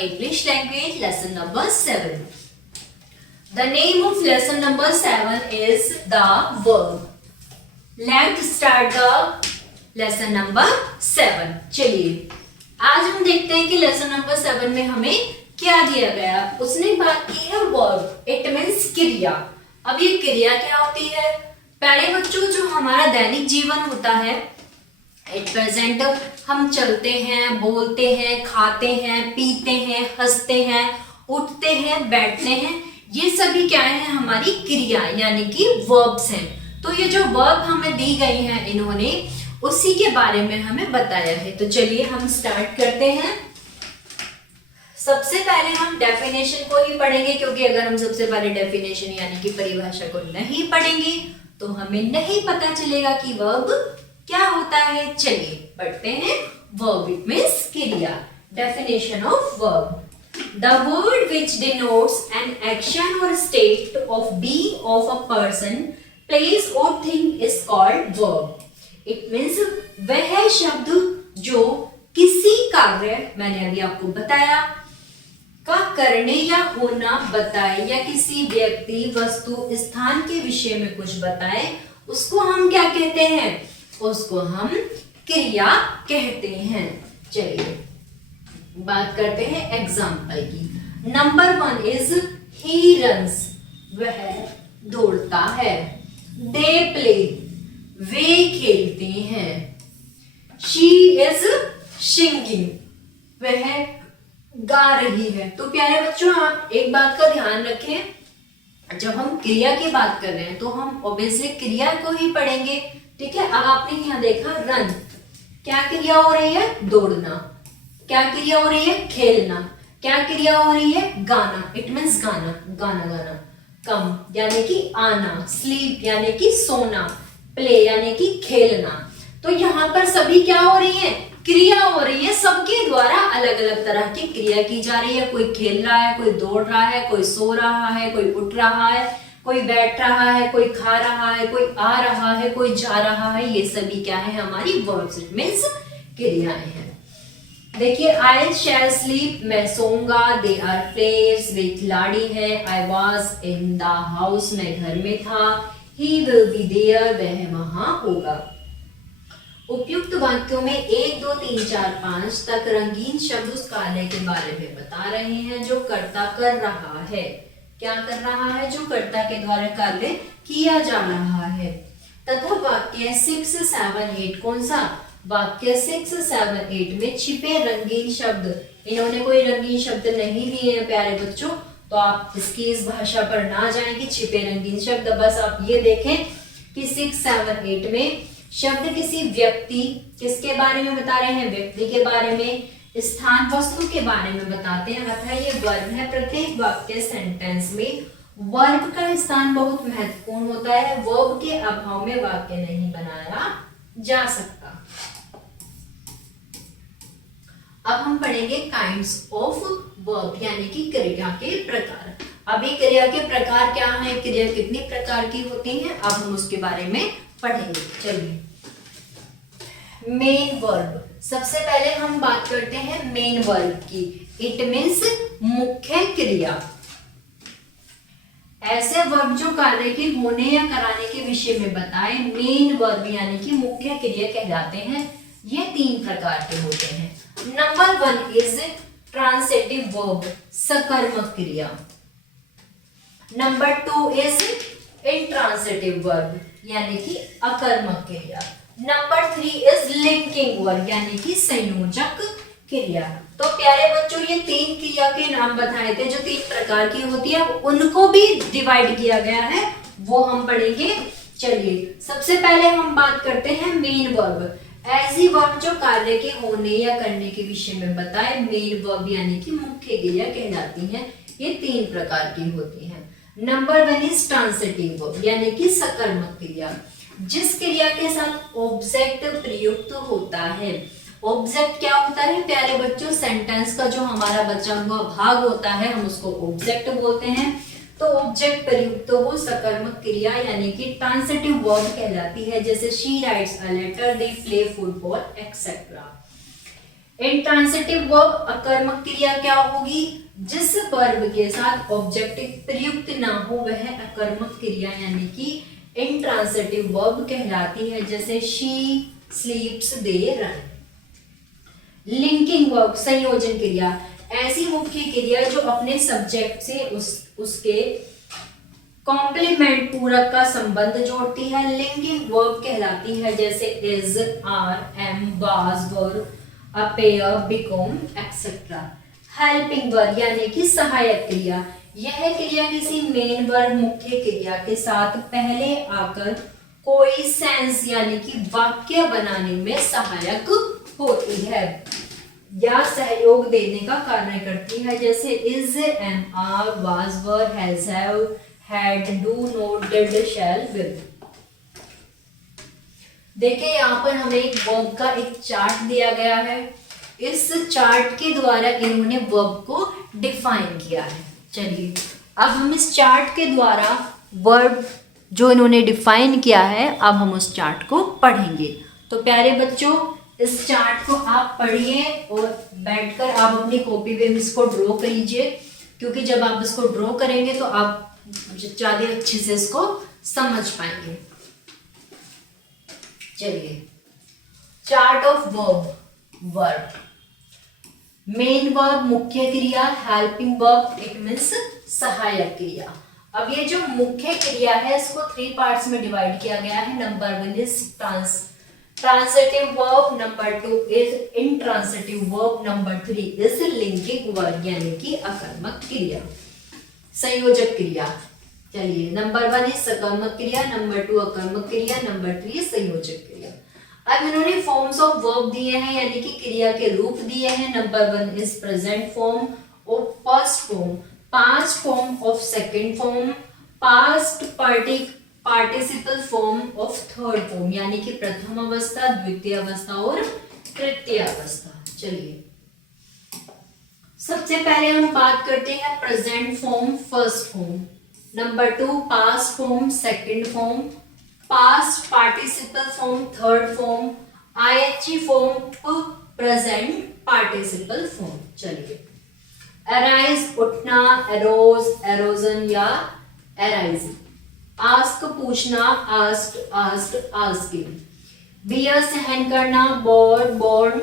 English language lesson number 7. The name of lesson number 7 is the verb. Let's start the lesson number 7. चलिए आज हम देखते हैं कि लेसन नंबर 7 में हमें क्या दिया गया। उसने बात की है वर्ब, इट मीन्स क्रिया। अब ये क्रिया क्या होती है? प्यारे बच्चों, जो हमारा दैनिक जीवन होता है एट प्रेजेंट, हम चलते हैं, बोलते हैं, खाते हैं, पीते हैं, हंसते हैं, उठते हैं, बैठते हैं, ये सभी क्या है? हमारी क्रिया यानी कि वर्ब्स हैं। तो ये जो वर्ब हमें दी गई हैं इन्होंने उसी के बारे में हमें बताया है। तो चलिए हम स्टार्ट करते हैं। सबसे पहले हम डेफिनेशन को ही पढ़ेंगे, क्योंकि अगर हम सबसे पहले डेफिनेशन यानी कि परिभाषा को नहीं पढ़ेंगे तो हमें नहीं पता चलेगा कि वर्ब क्या होता है। चलिए पढ़ते हैं। वर्ब इट मीन्स क्रिया। Definition of verb: the word which denotes an action or state of being of a person, place or thing is called verb. It means वह शब्द जो किसी कार्य, मैंने अभी आपको बताया, का करने या होना बताए या किसी व्यक्ति, वस्तु, स्थान के विषय में कुछ बताए, उसको हम क्या कहते हैं? उसको हम क्रिया कहते हैं। चलिए बात करते हैं एग्जाम्पल की। नंबर 1 इज ही रन्स, वह दौड़ता है। दे प्ले, वे खेलते हैं। शी इज सिंगिंग, वह गा रही है। तो प्यारे बच्चों, आप एक बात का ध्यान रखें, जब हम क्रिया की बात कर रहे हैं तो हम ऑब्वियसली क्रिया को ही पढ़ेंगे। ठीक है। अब आपने यहाँ देखा रन, क्या क्रिया हो रही है? दौड़ना। क्या क्रिया हो रही है? खेलना। क्या क्रिया हो रही है? गाना। इट मीन्स गाना, गाना गाना। कम यानी कि आना, स्लीप यानी कि सोना, प्ले यानी कि खेलना। तो यहाँ पर सभी क्या हो रही है? क्रिया हो रही है। सबके द्वारा अलग अलग तरह की क्रिया की जा रही है। कोई खेल रहा है, कोई दौड़ रहा है, कोई सो रहा है, कोई उठ रहा है, कोई बैठ रहा है, कोई खा रहा है, कोई आ रहा है, कोई जा रहा है। ये सभी क्या है? हमारी वर्ब्स, इट मीन्स क्रियाएं हैं। देखिए, आई शैल स्लीप, मैं सोऊंगा। दे आर प्लेयर्स, वे खिलाड़ी हैं। I was in the house, मैं घर में था। ही विल बी देयर, वह वहां होगा। उपयुक्त वाक्यों में 1, 2, 3, 4, 5 तक रंगीन शब्द उस कार्य के बारे में बता रहे हैं जो कर्ता कर रहा है। क्या कर रहा है? जो कर्ता के द्वारा कार्य किया जा रहा है। तथा वाक्य 6, 7, 8, कौन सा? वाक्य 6, 7, 8 में छिपे रंगीन शब्द, इन्होंने कोई रंगीन शब्द नहीं दिए हैं प्यारे बच्चों, तो आप इसकी इस भाषा पर ना जाएं कि छिपे रंगीन शब्द। बस आप ये देखें कि 6, 7, 8 में शब्द किसी व्यक्ति, किसके बारे में बता रहे हैं? व्यक्ति के बारे में, स्थान, वस्तु के बारे में बताते हैं। अतः ये वर्ब है। प्रत्येक वाक्य सेंटेंस में वर्ब का स्थान बहुत महत्वपूर्ण होता है। वर्ब के अभाव में वाक्य नहीं बनाया जा सकता। अब हम पढ़ेंगे काइंड्स ऑफ वर्ब यानी कि क्रिया के प्रकार। अभी क्रिया के प्रकार क्या है, क्रिया कितनी प्रकार की होती है, अब हम उसके बारे में पढ़ेंगे। चलिए, मेन वर्ब। सबसे पहले हम बात करते हैं मेन वर्ब की। इट मीन्स मुख्य क्रिया। ऐसे वर्ब जो कार्य के होने या कराने के विषय में बताए मेन वर्ब यानी कि मुख्य क्रिया कहलाते हैं। ये 3 प्रकार के होते हैं। नंबर 1 इज ट्रांसिटिव वर्ब, सकर्मक क्रिया। नंबर 2 इज इंट्रांसिटिव वर्ब यानी कि अकर्मक क्रिया। नंबर 3 इज लिंकिंग वर्ब यानी कि संयोजक क्रिया। तो प्यारे बच्चों, ये 3 क्रिया के नाम बताए थे जो 3 प्रकार की होती है, उनको भी डिवाइड किया गया है, वो हम पढ़ेंगे। चलिए सबसे पहले हम बात करते हैं मेन वर्ब। ऐसी वर्ब जो कार्य के होने या करने के विषय में बताए मेन वर्ब यानी कि मुख्य क्रिया कहलाती हैं। ये 3 प्रकार की होती हैं। नंबर 1 इज ट्रांसिटिव वर्ब यानी कि सकर्मक क्रिया, जिस क्रिया के साथ ऑब्जेक्ट प्रयुक्त होता है। ऑब्जेक्ट क्या होता है प्यारे बच्चों? सेंटेंस का जो हमारा बचा हुआ भाग होता है हम उसको ऑब्जेक्ट बोलते हैं। तो ऑब्जेक्ट प्रयुक्त हो सकर्मक क्रिया यानी कि ट्रांसिटिव वर्ब कहलाती है। जैसे she writes a letter, they play football etcetera. Intransitive verb अकर्मक क्रिया क्या होगी? जिस वर्ब के साथ ऑब्जेक्टिव प्रयुक्त ना हो वह अकर्मक क्रिया यानी कि इंट्रांसिटिव वर्ब कहलाती है, जैसे she स्लीप्स, they run. Linking verb संयोजन क्रिया, ऐसी मुख्य क्रिया जो अपने सब्जेक्ट से उसके कॉम्प्लीमेंट पूरक का संबंध जोड़ती है, लिंकिंग वर्ब कहलाती है, जैसे is, are, am, was, were, appear, become, etcetera. Helping verb यानी कि सहायक क्रिया, यह क्रिया किसी मेन वर्ब मुख्य क्रिया के साथ पहले आकर कोई सेंस यानी कि वाक्य बनाने में सहायक होती है या सहयोग देने का कार्य करती है, जैसे is, am, are, was, were, has, have, had, do, not, did, shall, will. देखिए यहाँ पर हमें एक वर्ब का एक चार्ट दिया गया है। इस चार्ट के द्वारा इन्होंने वर्ब को डिफाइन किया है। चलिए अब हम इस चार्ट के द्वारा वर्ब जो इन्होंने डिफाइन किया है, अब हम उस चार्ट को पढ़ेंगे। तो प्यारे बच्चों, इस चार्ट को आप पढ़िए और बैठकर आप अपनी कॉपी पे इसको ड्रॉ करिए, क्योंकि जब आप इसको ड्रॉ करेंगे तो आप ज्यादा अच्छे से इसको समझ पाएंगे। चलिए, chart of verb. Verb, main verb मुख्य क्रिया, हेल्पिंग वर्ब इट मीन्स सहायक क्रिया। अब ये जो मुख्य क्रिया है इसको 3 पार्ट्स में डिवाइड किया गया है। Number 1 is transitive verb, number 2 is intransitive verb, number 3 is linking verb यानी कि अकर्मक क्रिया, संयोजक क्रिया। चलिए, नंबर 1 इज सकर्मक क्रिया, नंबर 2 अकर्मक क्रिया, नंबर 3 संयोजक क्रिया। अब इन्होंने फॉर्म्स ऑफ वर्ब दिए हैं यानी कि क्रिया के रूप दिए हैं। Number 1 is present form of first form, past form of second form, past participle form of third form यानी कि प्रथम अवस्था, द्वितीय अवस्था और तृतीय अवस्था। चलिए सबसे पहले हम बात करते हैं present form, first form. Number 2 past form, second form, past participle form, third form, ing form, present participle form. चलिए, अराइज उठना, एरोज, एरोजन या एराइजिंग। आस्क पूछना, आस्क्ड, आस्क्ड, आस्किंग। बियर सहन करना, बोर, बोर्न,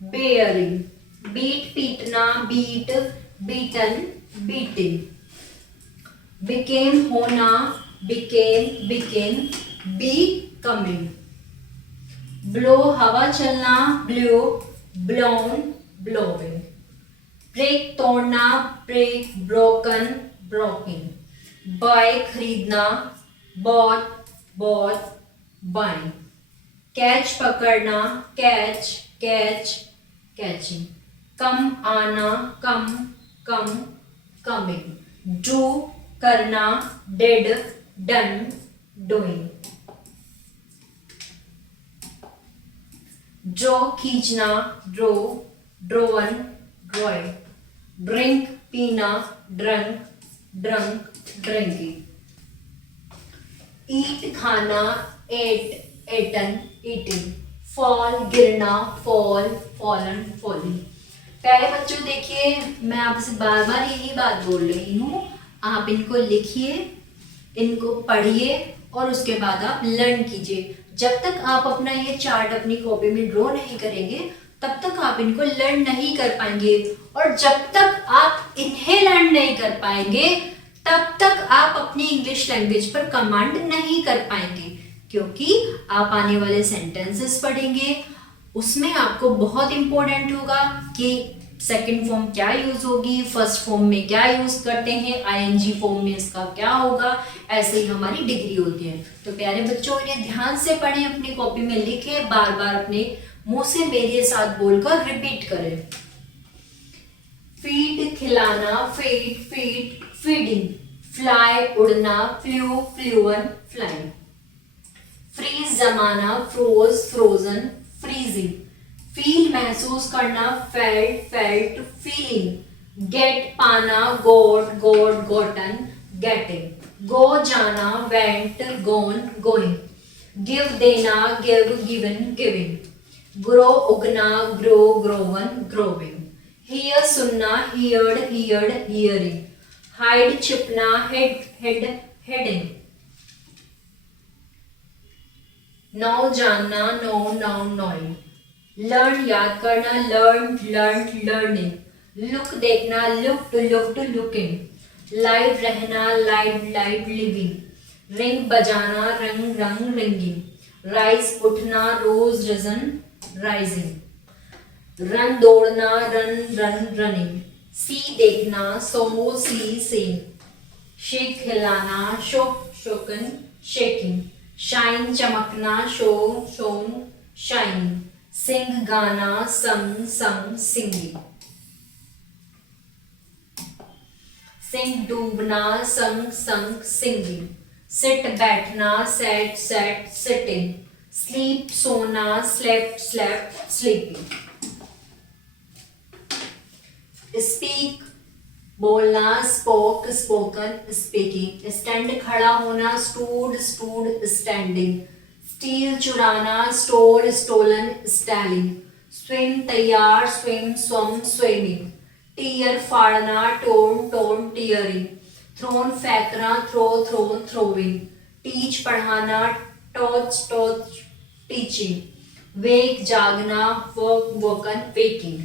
बेयरिंग। बीट पीटना, beat, beaten, beating. Became होना, became, became, becoming. Blow हवा चलना, ब्लो, ब्लोन, ब्लोविंग। ब्रेक तोड़ना, ब्रेक, ब्रोकन, ब्रोकिंग। बाय खरीदना, बॉट, बॉट, बाइंग। कैच पकड़ना, कैच, कैच, कैचिंग। कम आना, कम, कम, कमिंग। डू करना, did, done, doing. Draw खींचना, drew, drawn, drawing. Drink पीना, drunk, drunk, drinking. Eat खाना, ate, eaten, eating. Fall गिरना, fall, fallen, falling. प्यारे बच्चों देखिए, मैं आपसे बार बार यही बात बोल रही हूँ, आप इनको लिखिए, इनको पढ़िए और उसके बाद आप लर्न कीजिए। जब तक आप अपना ये चार्ट अपनी कॉपी में ड्रॉ नहीं करेंगे तब तक आप इनको लर्न नहीं कर पाएंगे, और जब तक आप इन्हें लर्न नहीं कर पाएंगे तब तक आप अपनी इंग्लिश लैंग्वेज पर कमांड नहीं कर पाएंगे, क्योंकि आप आने वाले सेंटेंसेस पढ़ेंगे, उसमें आपको बहुत इंपॉर्टेंट होगा कि सेकंड फॉर्म क्या यूज होगी, फर्स्ट फॉर्म में क्या यूज करते हैं, आईएनजी फॉर्म में इसका क्या होगा, ऐसे ही हमारी डिग्री होती है। तो प्यारे बच्चों, इन्हें ध्यान से पढ़ें, अपनी कॉपी में लिखें, बार बार अपने मुंह से मेरे साथ बोलकर रिपीट करें। फीड खिलाना, फीड, फीड, फीडिंग। फ्लाई उड़ना, फ्लू, फ्लूअन, फ्लाइंग। फ्रीज जमाना, फ्रोज, फ्रोजन, फ्रीजिंग। फील महसूस करना, फेल्ट, फेल्ट, फीलिंग। गेट पाना, गोट, गोट, गोटन, गेटिंग। गो जाना, वेंट, गोन, गोइंग। गिव देना, गिव, गिवन, गिविंग। ग्रो उगना, ग्रो ग्रोवन, ग्रोविंग। हियर सुनना, हियर्ड हियर्ड, हियरिंग। हाइड छिपना, हेड हेड, हेडिंग। नो जानना, नो नाउन, नोइंग। लर्न याद करना, लर्न लर्न, लर्निंग। लुक देखना, लुक्ड लुक्ड, लुकिंग। लाइव रहना, live live, living. Ring बजाना, rang rang, ringing. Rise उठना, rose risen, rising. Run दौड़ना, run run, running. See देखना, saw see, seeing. Shake हिलाना, शोक शोकन, शेकिंग। शाइन चमकना, shone shone, shining. Sing गाना, sung संग, सिंगिंग। सिंग डूबना, संग संग, सिंगिंग। सिट बैठना, सेट सेट, सिटिंग। स्लीप सोना, स्लेप्ट स्लेप्ट, स्लीपिंग। स्पीक बोलना, स्पोक स्पोकन, स्पीकिंग। स्टैंड खड़ा होना, स्टूड स्टूड, स्टैंडिंग। स्टील चुराना, स्टोल स्टोलन, स्टैलिंग। स्विम तैयार, स्विम स्वम, स्विमिंग। टीयर फाड़ना, टोन टोन, टीयरिंग। थ्रोन फेंकना, थ्रो थ्रोन, थ्रोविंग। टीच पढ़ाना, taught taught, teaching. Wake जागना, woke woken, waking.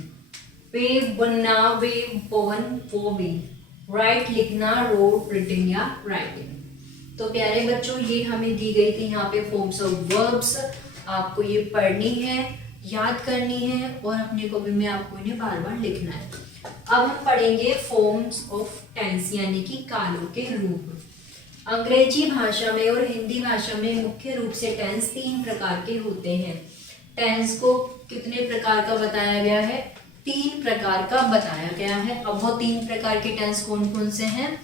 Wave बुनना, wave बोवन, वोविंग। Right लिखना, रोड रिटिंग या writing. तो प्यारे बच्चों, ये हमें दी गई थी यहाँ पे फॉर्म्स ऑफ वर्ब्स। आपको ये पढ़नी है, याद करनी है और अपने कॉपी में आपको इन्हें बार बार लिखना है। अब हम पढ़ेंगे फॉर्म्स ऑफ टेंस यानी कि कालों के रूप। अंग्रेजी भाषा में और हिंदी भाषा में मुख्य रूप से टेंस 3 प्रकार के होते हैं। टेंस को कितने प्रकार का बताया गया है? 3 प्रकार का बताया गया है। अब वो 3 प्रकार के टेंस कौन कौन से हैं?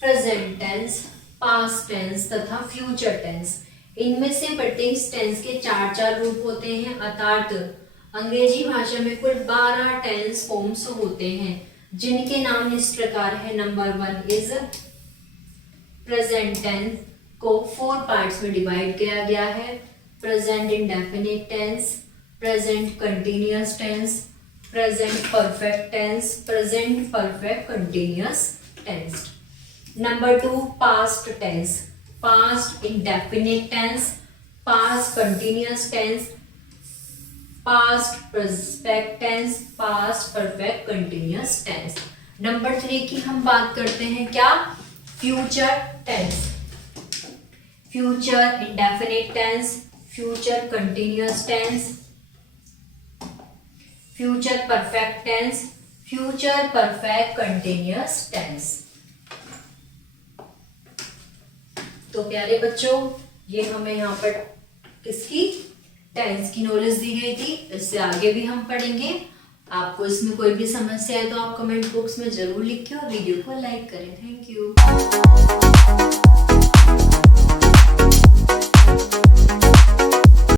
प्रेजेंट टेंस, पास्ट टेंस तथा फ्यूचर टेंस। इनमें से प्रत्येक टेंस के 4 रूप होते हैं। अर्थात अंग्रेजी भाषा में कुल 12 टेंस फॉर्म्स होते हैं, जिनके नाम इस प्रकार है। नंबर 1 इज प्रेजेंट टेंस को 4 पार्ट्स में डिवाइड किया गया है। Present indefinite tense, present continuous tense, present perfect tense, present perfect continuous tense. Number 2 past tense, past indefinite tense, past continuous tense, past perfect tense, past perfect continuous tense. Number 3 की हम बात करते हैं क्या? Future tense, future indefinite tense, future continuous tense, future perfect tense, future perfect continuous tense. तो प्यारे बच्चों, ये हमें यहाँ पर किसकी टेंस की नॉलेज दी गई थी। इससे आगे भी हम पढ़ेंगे। आपको इसमें कोई भी समस्या है तो आप कमेंट बॉक्स में जरूर लिखिए और वीडियो को लाइक करें। Thank you.